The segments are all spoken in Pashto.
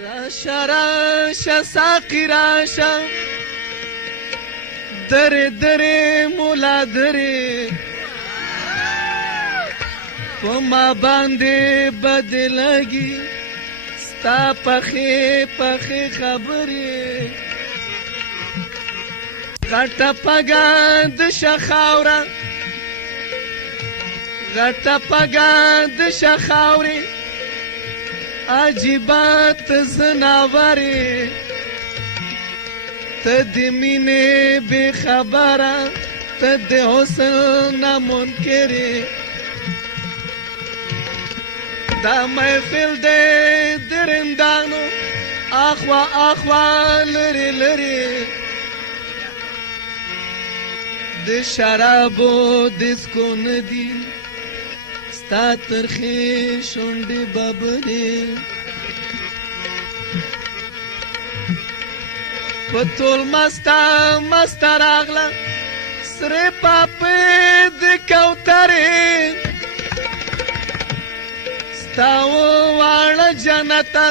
راشا راشا ساقی راشا در در مولا دره په ما باندې بد لګي ستا پخې پخې خبرې غټه پګه د شخاوره غټه پګه د شخاورې عجیبات زناورې ته د مینې بې خبره ته د حسن نه منکرې دا محفل دی د رندانو اخوا اخوا لرې لرې د شرابو دسکو نه دي ستا ترخې شونډې ببرې په ټول مسته مسته راغله سرې پاپې د کوترې ستا وواړه جنته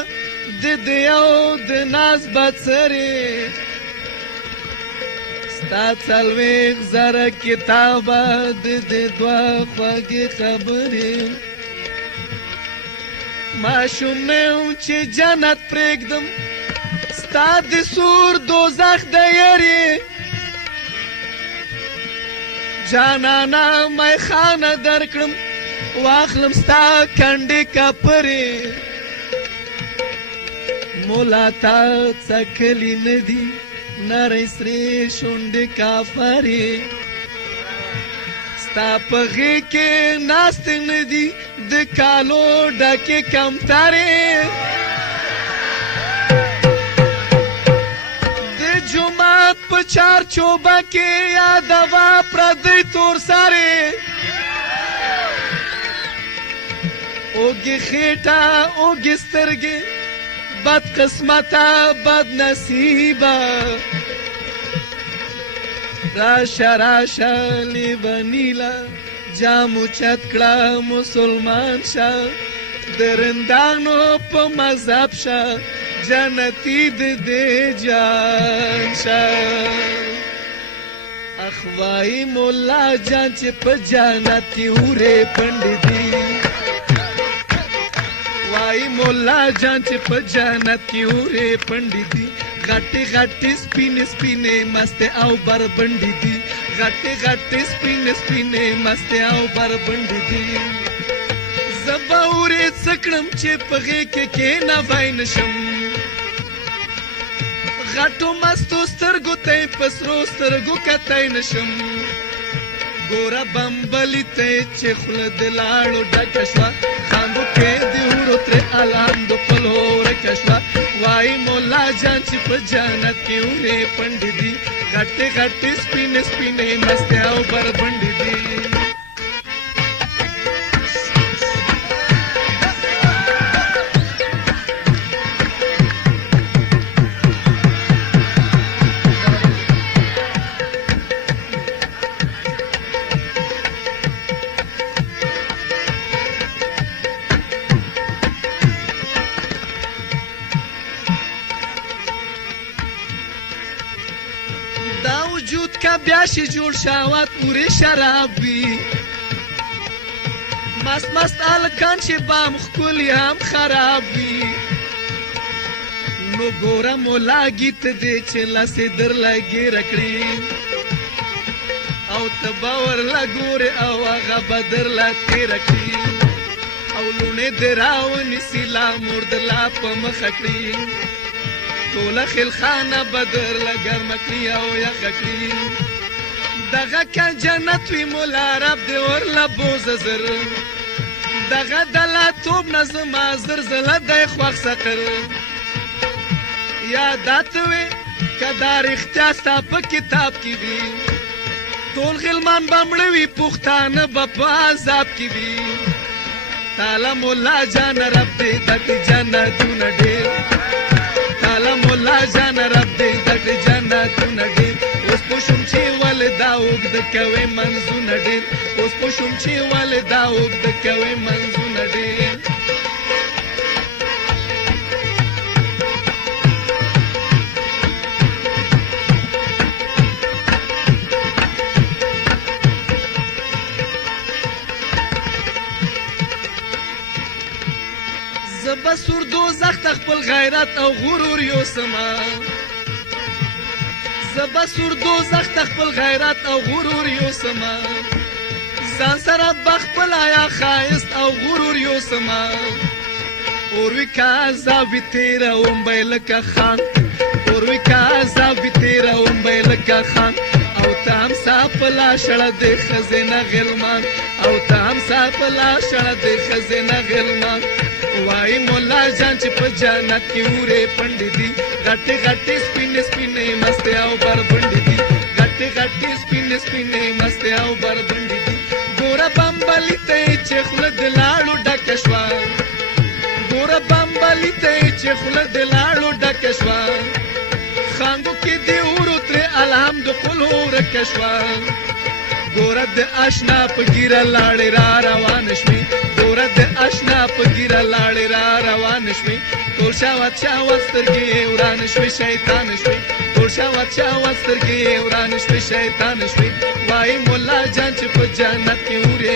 د دیو د ناز بڅرې ستا څلوېښت زره کتابه د دې دوه خوږې خبرې ماشوم نه یم چې جنت پرېږدم ستا د سور دوزخ د یرې جانانه میخانه درکړم واخلم ستا کنډې کپرې مولا تا څکلي نه دي نری سرې شونډې کافرې ستا په غېږ کې ناستې نه دي د کالو ډکې کمترې د جومات په چار چوبه کې یادوه پردی تور سرې اوږې خېټه اوږې سترګې بد قسمته بد نصیبه راشه راشه لیونیله جام اوچت کړه مسلمان شه د رندانو په مذهب شه جنتي د دې جان شه اخوای مولا جان چې په جنت کې اورې پنډ دي وای مولا جان چې په جنت کې اورې پنډې دي غټې غټې سپینې سپینې مستې او بربنډې دي غټې غټې سپینې سپینې مستې او بربنډې دي زه به اورې څه کړم چې په غېږ کې کېنوی نه شم غټو مستو سترګو ته یې په سرو سترګو کتی نه شم ګوره بمبلي ته یې چې خوله د لاړو ډکه شوه خاندو کې د وړو ترې الاندو پلو ورکه شوه وایي مولا جان چې په جنت کې اورې پنډې دي غټې غټې سپینې سپینې مستې او بربنډې دي وجود کا بیا شي جوړ شاوات پورې شراب وي مست مست الکان چې بام ښکلي هم خراب وي نو ګوره مولا گیت دی چې لاسې درله ګیره کړي او ته به ورله ګورې او هغه به درله تېره کړي او لوڼې دې راونیسي لا مور درله په مخه کړي ټوله خلخانه به درله ګرمه کړي او یخه کړي دغه که جنت وي مولا رب دې ورله بوزه زر دغه دلاتوب نه زما زر زله دی خوښ سقر یادات وي که دا رښتیا ستا په کتاب کې وي ټول غلمان به مړه وي پښتانه به په عذاب کې وي تاله مولا جان رب دې دکړي جنتونه ډېر تاله مولا جان رب دې دکړي جنتونه ډېر اوس پوه شوم چې ولې دا اوږده کوې منځونه ډېر اوس پوه شوم چې ولې دا اوږده کوې منځونه ډېر زبا سور دوزخ ته خپل غیرت او غرور یوسما زبا سور دوزخ ته خپل غیرت او غرور یوسما ځان سره بخپل آیا خایست او غرور یوسما اوروي کازاوي تیروم به لکه خان اوروي کازاوي تیروم به لکه خان او ته هم ساپلا شړه د خزینه غلمان او ته هم ساپلا شړه د خزینه غلمان وای مولا جان چې په جنت کې اورې پندې دي غټې غټې سپینې سپینې مست او بربندې دي غټې غټې سپینې سپینې مست او بربندې دي ګوره بمبلي ته چې خوله د لاړو ډکه شوه ګوره بمبلي ته چې خوله د لاړو ډکه شوه خانګو کې دې ورو ترې الحمد قلو ورکه شوه ګوره د اشنا په ګیره لاړې را روان شوې ګوره د اشنا په ګیره لاړې را روان شوې ټول شاوت شاوت سترګې وران شوې شیطان شوې ټول شاوت شاوت سترګې وران شوې شیطان شوې وای مولا جان چې په جنت کې اورې